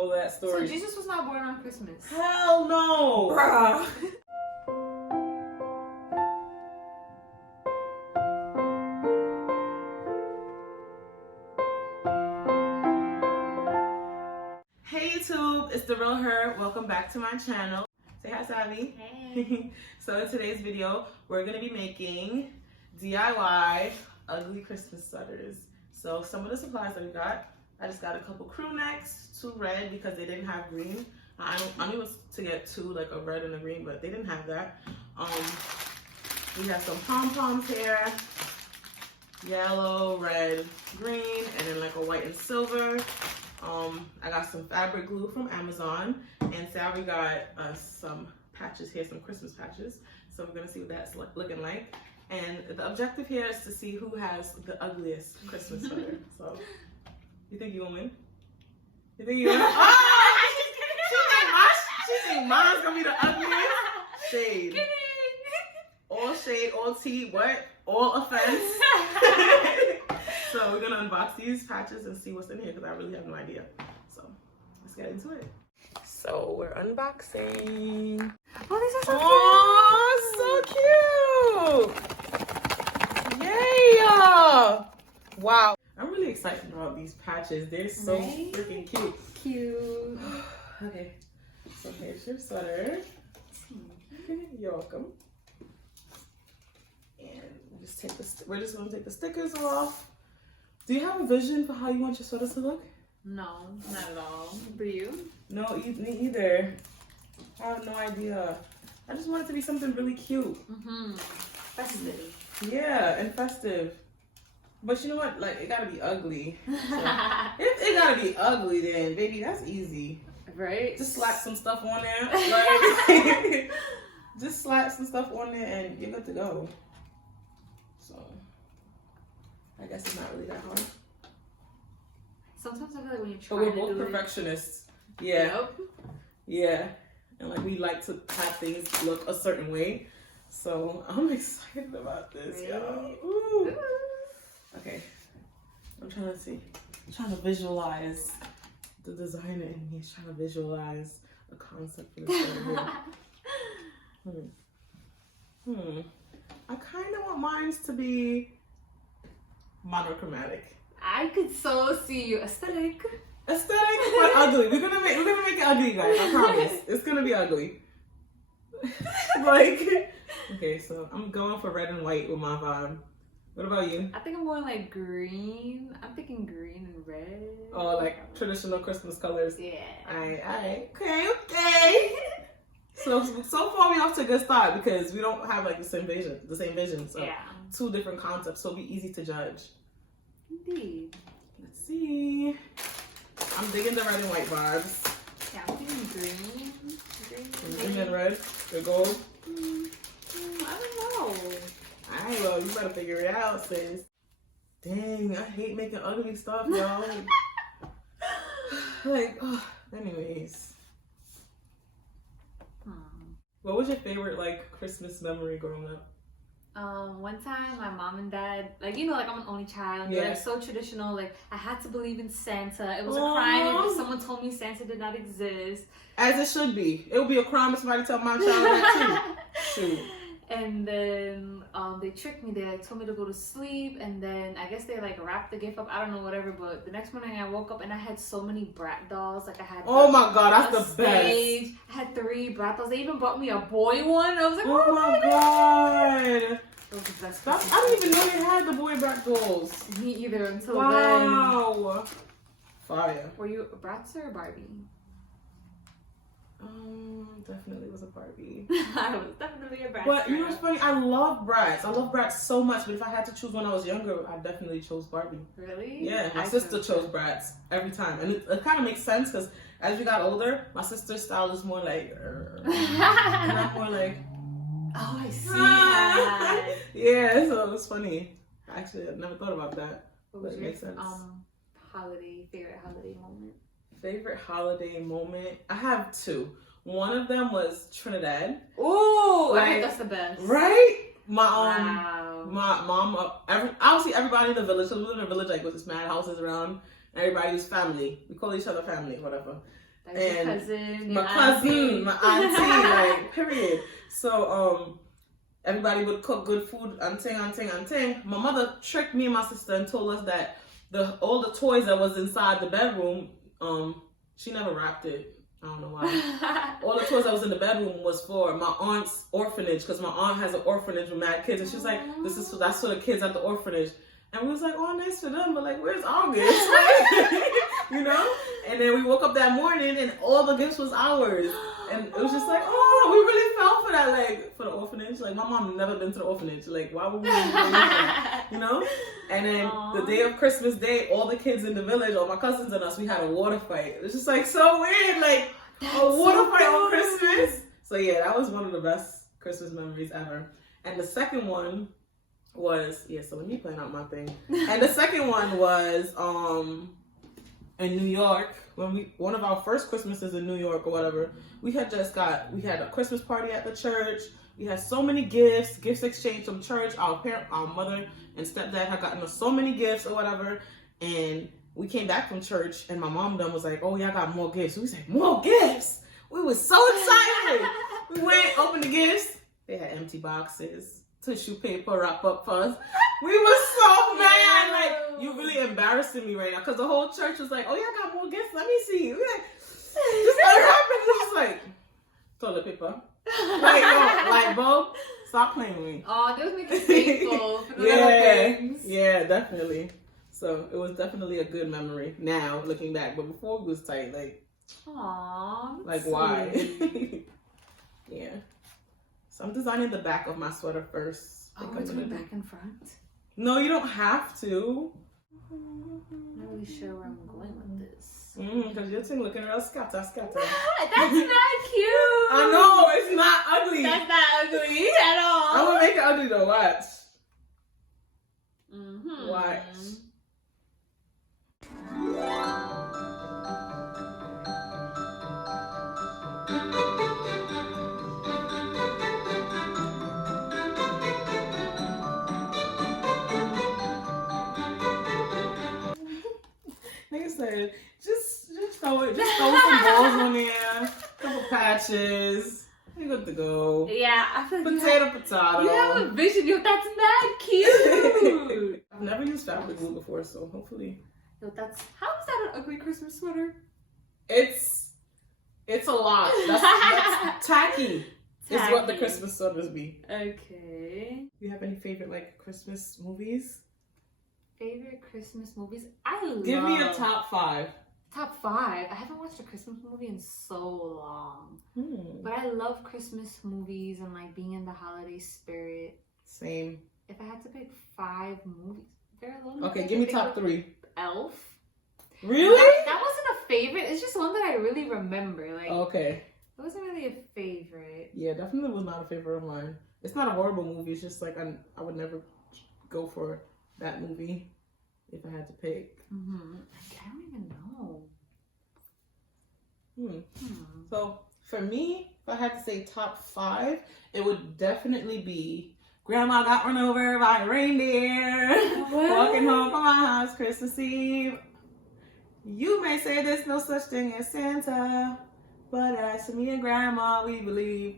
all that story. So Jesus was not born on Christmas? Hell no! Bruh. Hey YouTube, it's the real her. Welcome back to my channel. Say hi, Savvy. Hey. So in today's video, we're gonna be making DIY ugly Christmas sweaters. So some of the supplies that we got, I just got a couple crew necks, 2 red because they didn't have green. I knew to get 2, like a red and a green, but they didn't have that. We have some pom-poms here, yellow, red, green, and then like a white and silver. I got some fabric glue from Amazon, and Sally got some patches here, some Christmas patches. So we're gonna see what that's looking like. And the objective here is to see who has the ugliest Christmas sweater. So, you think you gonna win? You think you gonna win? Oh! She think mine's gonna be the ugliest? Shade. All shade, all tea, what? All offense. So we're gonna unbox these patches and see what's in here because I really have no idea. So let's get into it. So we're unboxing. Oh, these are so Oh, so cute! Yeah! Wow. I'm really excited about these patches. They're so freaking cute. cute. Okay, so here's your sweater. You're welcome. And we're just gonna take the stickers off. Do you have a vision for how you want your sweater to look? No, not at all. For you? No, me either. I have no idea. I just want it to be something really cute. Festive. Yeah, and festive. But you know what? Like, it gotta be ugly. So, if it gotta be ugly, then baby, that's easy. Right? Just slap some stuff on there. Like, just slap some stuff on there and you're good to go. So, I guess it's not really that hard. Sometimes I feel like when you're But trying we're to both do perfectionists. Yeah. Yep. Yeah. And like we like to have things look a certain way. So I'm excited about this, y'all. Ooh. Okay. I'm trying to see. I'm trying to visualize the designer in me. Is trying to visualize a concept for this right here. I kind of want mine to be monochromatic. I could so see you. Aesthetic. Aesthetic, but ugly. We're gonna make it ugly, guys. I promise. It's gonna be ugly. Like, okay, so I'm going for red and white with my vibe. What about you? I think I'm going like green. I'm thinking green and red. Oh, like traditional Christmas colors. Yeah. Alright. Okay. So far we off to a good start because we don't have like the same vision. So yeah. 2 different concepts, so it'll be easy to judge. Indeed. Let's see. I'm digging the red and white vibes. Yeah, I'm thinking green. Green and red, the gold. I don't know. Alright, well, you better figure it out, sis. Dang, I hate making ugly stuff, y'all. Like, oh, anyways. What was your favorite, like, Christmas memory growing up? One time my mom and dad, like, you know, like I'm an only child. Yeah. They're like so traditional. Like I had to believe in Santa. It was a crime if someone told me Santa did not exist. As it should be. It would be a crime if somebody tell my child that too. Shoot. And then they tricked me. They like told me to go to sleep, and then I guess they like wrapped the gift up. I don't know, whatever. But the next morning I woke up and I had so many brat dolls. Like I had. Oh my god, that's the stage. best. I had 3 brat dolls. They even bought me a boy one. I was like, oh my god. It was the best. I didn't even know they had the boy brat dolls. Me either until wow. then. Fire. Were you a Bratz or a Barbie? Definitely was a Barbie. I was definitely a Bratz. But you know what's funny? I love Bratz. I love Bratz so much. But if I had to choose when I was younger, I definitely chose Barbie. Really? Yeah, my sister chose Bratz every time, and it kind of makes sense because as we got older, my sister's style is more like, and I'm more like. Oh, I see that. Yeah, so it was funny. Actually, I never thought about that. What was but it your makes sense. favorite holiday moment? Favorite holiday moment? I have 2. One of them was Trinidad. Ooh, Like, I think that's the best. Right? My Wow. my mom, obviously everybody in the village, so we live in a village like with this mad houses around. Everybody was family. We call each other family, whatever. That's your cousin, my your cousin, auntie. my auntie, like, period. So, everybody would cook good food, and my mother tricked me and my sister and told us that all the toys that was inside the bedroom, she never wrapped it. I don't know why. All the toys that was in the bedroom was for my aunt's orphanage, because my aunt has an orphanage with mad kids, and she's like, that's for the kids at the orphanage. And we was like, oh, nice for them, but like, where's August? You know? And then we woke up that morning and all the gifts was ours. And it was just like, oh, we really fell for that, like, for the orphanage. Like, my mom never been to the orphanage. Like, why would we even do that? You know? And then the day of Christmas Day, all the kids in the village, all my cousins and us, we had a water fight. It was just like so weird, like a water fight on Christmas. So yeah, that was one of the best Christmas memories ever. And the second one was, so let me plan out my thing. And the second one was in New York, when one of our first Christmases in New York or whatever, we had a Christmas party at the church. We had so many gifts exchanged from church. Our mother and stepdad had gotten us so many gifts or whatever. And we came back from church and my mom was like, oh yeah, I got more gifts. We said, more gifts? We were so excited. We went, opened the gifts. They had empty boxes, tissue paper wrap up for us. We were so mad. Like, you really embarrassing me right now. Because the whole church was like, oh yeah, I got more gifts. Let me see. We like, just unwrapping. It's just like, toilet paper. Like, no, light bulb. Stop playing with me. Oh, they was making thankful for the little things. Yeah, definitely. So it was definitely a good memory now, looking back. But before it was tight, like, aww, like why? Yeah. So I'm designing the back of my sweater first. Oh, we're doing back and front? No, you don't have to. I'm not really sure where I'm going with this. Because your thing looking real scatter. That's not cute. I know, it's not ugly. That's not ugly at all. I'm gonna make it ugly though, watch. Watch. Like I said, just throw it. Just throw some balls on there, couple patches. You're good to go. Yeah, I feel like potato. You have a vision. Yo, that's mad cute. I've never used fabric glue before, so hopefully. Yo, how is that an ugly Christmas sweater? It's a lot. That's tacky. Is what the Christmas sweaters be. Okay. Do you have any favorite like Christmas movies? Favorite Christmas movies? Give me a top 5. Top 5. I haven't watched a Christmas movie in so long. But I love Christmas movies and like being in the holiday spirit. Same. If I had to pick 5 movies, okay, give me top 3. Elf. Really? That wasn't a favorite. It's just one that I really remember. Like, okay. It wasn't really a favorite. Yeah, definitely was not a favorite of mine. It's not a horrible movie. It's just like I would never go for that movie if I had to pick. I don't even know. So for me, if I had to say top 5, it would definitely be Grandma Got Run Over by a Reindeer. Walking home from my house Christmas Eve. You may say there's no such thing as Santa, but as for me and Grandma, we believe.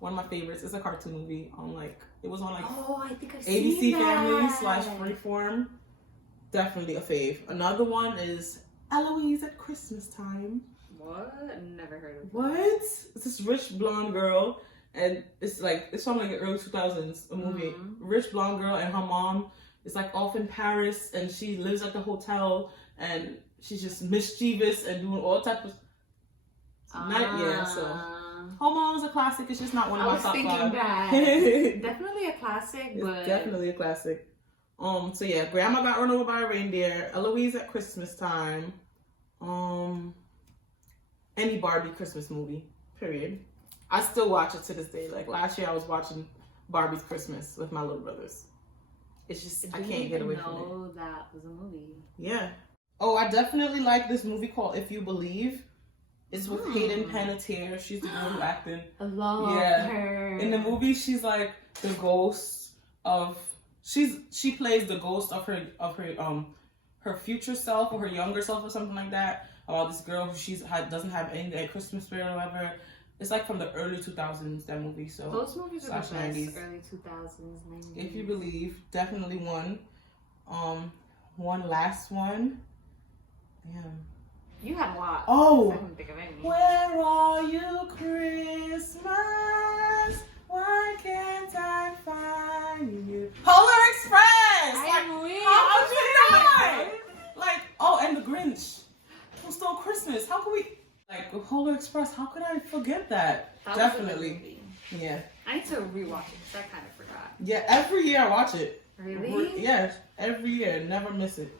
One of my favorites. It's a cartoon movie on it was on I think I've ABC seen Family that. / Freeform. Definitely a fave. Another one is Eloise at Christmas Time. What? Never heard of that. What? It's this rich blonde girl, and it's from the early 2000s, a movie. Rich blonde girl and her mom is off in Paris, and she lives at the hotel, and she's just mischievous and doing all types of. So Home Alone is a classic. It's just not one of my top 5. I was thinking that. Definitely a classic, but it's definitely a classic. So yeah, Grandma Got Run Over by a Reindeer, Eloise at Christmas Time, any Barbie Christmas movie, period. I still watch it to this day. Like last year I was watching Barbie's Christmas with my little brothers. It's just, I can't get away from it. know that was a movie. Yeah. Oh, I definitely like this movie called If You Believe. It's with Hayden Panettiere. She's the girl who acting. I love her. In the movie, she's like the ghost of. She plays the ghost of her future self or her younger self or something like that. about this girl who doesn't have any Christmas spirit or whatever. It's like from the early 2000s, that movie. So those movies are the best. 90s. Early 2000s, 90s. If You Believe, definitely one. One last one. Damn. You had a lot. Oh. I couldn't think of any. Where are you, Christmas? Why can't I find you? Polar Express. I'm weak. How could you not? Like, oh, and The Grinch. Who Stole Christmas? How could we? Like Polar Express, how could I forget that? That Definitely. Yeah. I need to rewatch it because I kind of forgot. Yeah, every year I watch it. Really? Yeah, every year. Never miss it.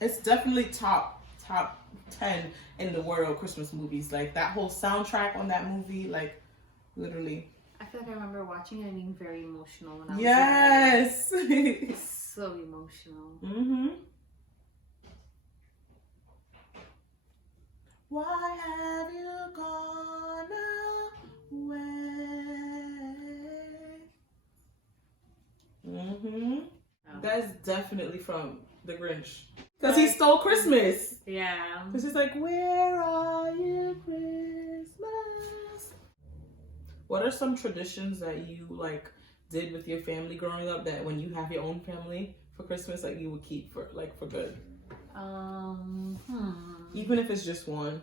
It's definitely top 10 in the world Christmas movies. Like that whole soundtrack on that movie, like literally. I feel like I remember watching it and being very emotional when I was Yes. It's so emotional. Mm-hmm. Why have you gone away? Mm-hmm. Oh. That's definitely from The Grinch. Because he stole Christmas. Yeah. Because he's like, where are you, Christmas? What are some traditions that you like did with your family growing up that when you have your own family for Christmas, like you would keep for good? Even if it's just one.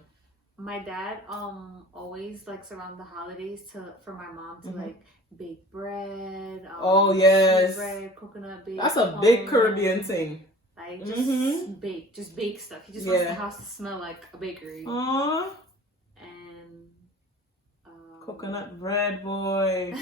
My dad always likes around the holidays for my mom to like bake bread. Oh yes, bread, coconut bake. That's a big Caribbean thing. Like just bake stuff. He just wants the house to smell like a bakery. Aww. And coconut bread, boy.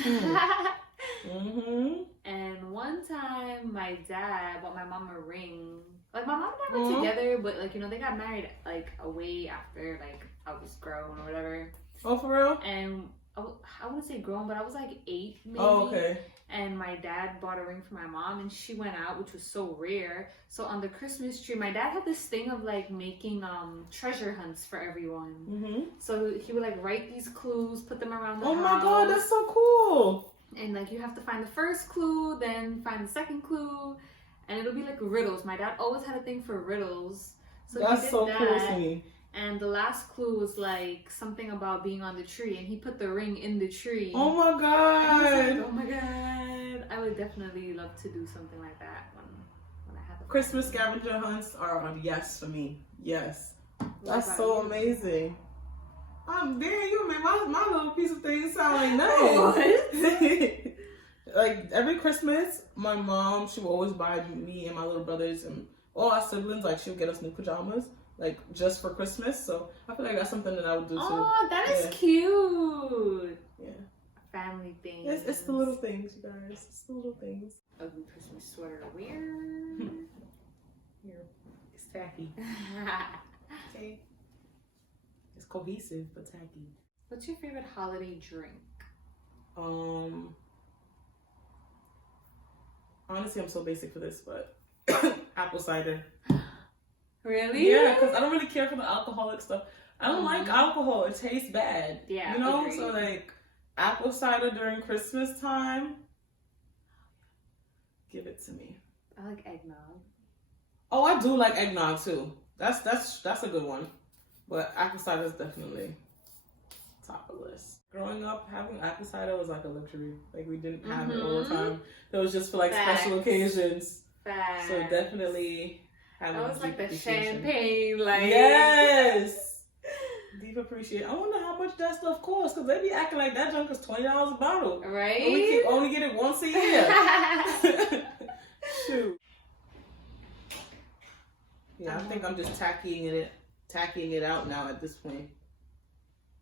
And one time, my dad bought my mom a ring. Like my mom and I were together, but like they got married like way after like I was grown or whatever. Oh, for real? And I wouldn't say grown, but I was like 8 maybe. Oh, okay. And my dad bought a ring for my mom, and she went out, which was so rare. So on the Christmas tree, my dad had this thing of like making treasure hunts for everyone. So he would like write these clues, put them around the house. Oh my god, that's so cool. And like you have to find the first clue, then find the second clue, and it'll be like riddles. My dad always had a thing for riddles, so that's he did so that. Cool to me. And the last clue was like something about being on the tree, and he put the ring in the tree. Oh my god! Like, oh my god! I would definitely love to do something like that when I have a Christmas scavenger hunts are a yes for me. Yes, that's so amazing. Damn, you made my little piece of thing sound like nothing. Like every Christmas, my mom, she would always buy me and my little brothers and all our siblings, like she would get us new pajamas, like just for Christmas. So I feel like that's something that I would do too. Oh, that is cute. Yeah. Family things. It's the little things, you guys. It's the little things. Ugly Christmas sweater. Weird. Here. It's tacky. Okay. It's cohesive but tacky. What's your favorite holiday drink? Honestly, I'm so basic for this, but apple cider. Really? Yeah, because I don't really care for the alcoholic stuff. I don't like alcohol. It tastes bad. Yeah, you know? agreed. So like apple cider during Christmas time, give it to me. I like eggnog. Oh, I do like eggnog too. That's a good one. But apple cider is definitely top of the list. Growing up, having apple cider was like a luxury. Like we didn't have it all the time. It was just for like special occasions. Facts. So definitely having that was like the appreciation. champagne, like yes. Deep appreciation. I wonder how much that stuff costs because they be acting like that junk is $20 a bottle. Right? And we only get it once a year. Shoot. Yeah, I think I'm just tackying it out now at this point.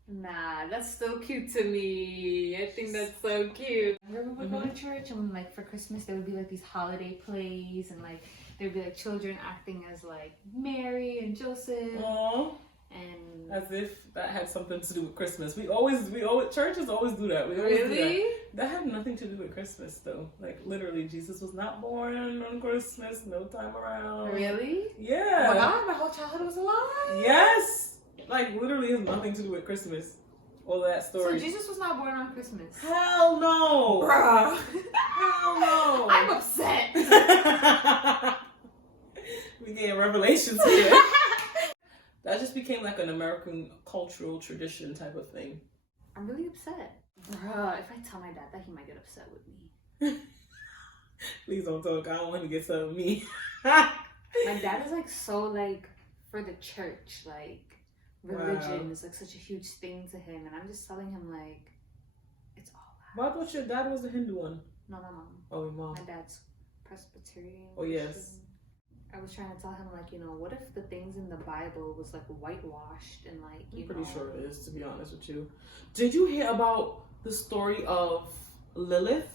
Nah, that's so cute to me. I think that's so cute. I remember we would go to church and like for Christmas there would be like these holiday plays and like there would be like children acting as like Mary and Joseph. Aww. And as if that had something to do with Christmas. We always churches always do that. We always really? do that. That had nothing to do with Christmas though. Like literally Jesus was not born on Christmas, no time around. Really? Yeah. Oh my god, my whole childhood was a lie. Yes. Like literally has nothing to do with Christmas. All that story. So Jesus was not born on Christmas. Hell no. Bruh. Hell no. I'm upset. We getting revelations here. That just became like an American cultural tradition type of thing. I'm really upset. Bruh, if I tell my dad that, he might get upset with me. Please don't talk. I don't want to get upset with me. My dad is like so like for the church, like religion is like such a huge thing to him, and I'm just telling him like it's all that. Well, I thought your dad was the Hindu one. No, my mom. Oh, your mom. My dad's Presbyterian. Oh, yes. I was trying to tell him like, you know, what if the things in the Bible was like whitewashed and like I'm pretty sure it is, to be honest with you. Did you hear about the story of Lilith?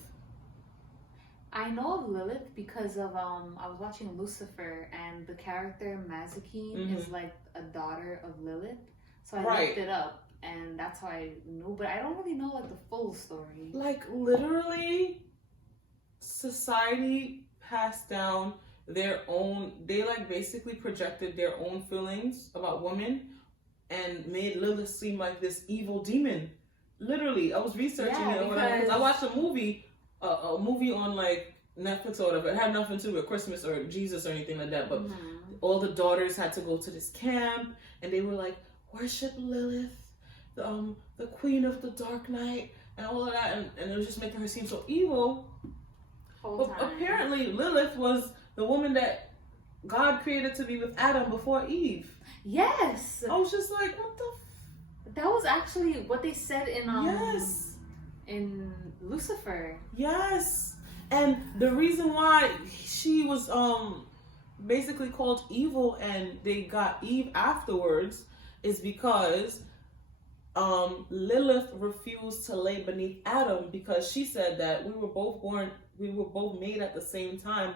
I know of Lilith because of I was watching Lucifer, and the character Mazikeen is like a daughter of Lilith. So I looked it up, and that's how I knew. But I don't really know like the full story. Like literally, society passed down their own. They like basically projected their own feelings about women, and made Lilith seem like this evil demon. Literally, I was researching it because I watched a movie on like Netflix or whatever. It had nothing to do with Christmas or Jesus or anything like that, but all the daughters had to go to this camp, and they were like, worship Lilith, the queen of the dark night, and all of that, and it was just making her seem so evil. But apparently Lilith was the woman that God created to be with Adam before Eve. Yes. I was just like, what the that was actually what they said in yes, in Lucifer. Yes. And the reason why she was basically called evil and they got Eve afterwards is because Lilith refused to lay beneath Adam, because she said that we were both made at the same time.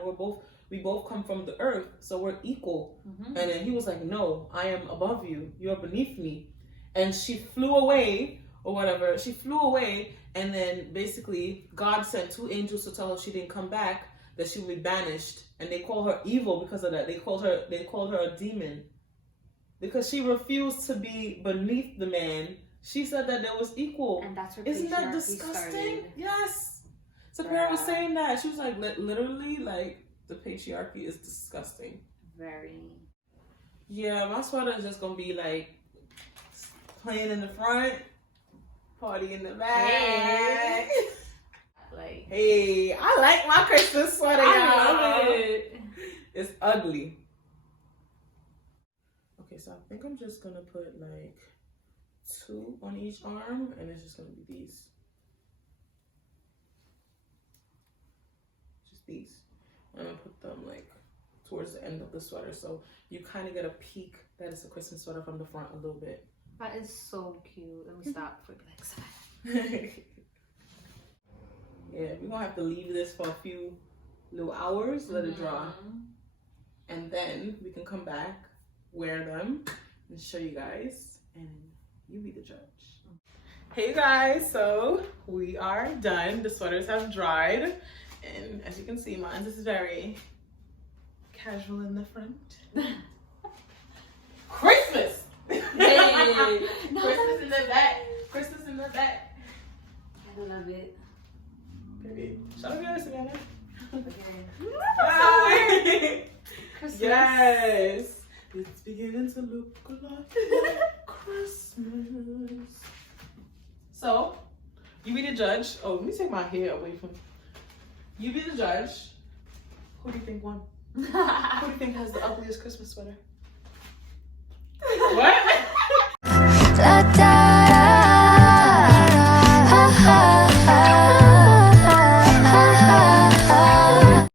We both come from the earth, so we're equal. And then he was like, no, I am above you. You're beneath me. And she flew away or whatever. She flew away, and then basically God sent 2 angels to tell her she didn't come back, that she would be banished. And they call her evil because of that. They called her a demon. Because she refused to be beneath the man. She said that there was equal. And that's where Isn't that disgusting? Started. Yes. So Sarah was saying that. She was like, literally, like, the patriarchy is disgusting. Very. Yeah, my sweater is just gonna be like playing in the front, party in the back. Hey. Like, hey, I like my Christmas sweater. I love it. It's ugly. Okay, so I think I'm just gonna put like 2 on each arm, and it's just gonna be these. Just these. I'm gonna put them like towards the end of the sweater, so you kind of get a peek that it's a Christmas sweater from the front a little bit. That is so cute. Let me stop for the next. Yeah, we're gonna have to leave this for a few little hours, let it dry, and then we can come back, wear them, and show you guys, and you be the judge. Hey guys, so we are done. The sweaters have dried, and as you can see, mine is very casual in the front. Christmas! Hey. Christmas in the back. Christmas in the back. I love it. Baby, shout out to Savannah. Okay. Christmas. Yes. It's beginning to look like Christmas. So, you be the judge. Oh, let me take my hair away from you. Be the judge. Who do you think won? Who do you think has the ugliest Christmas sweater? What?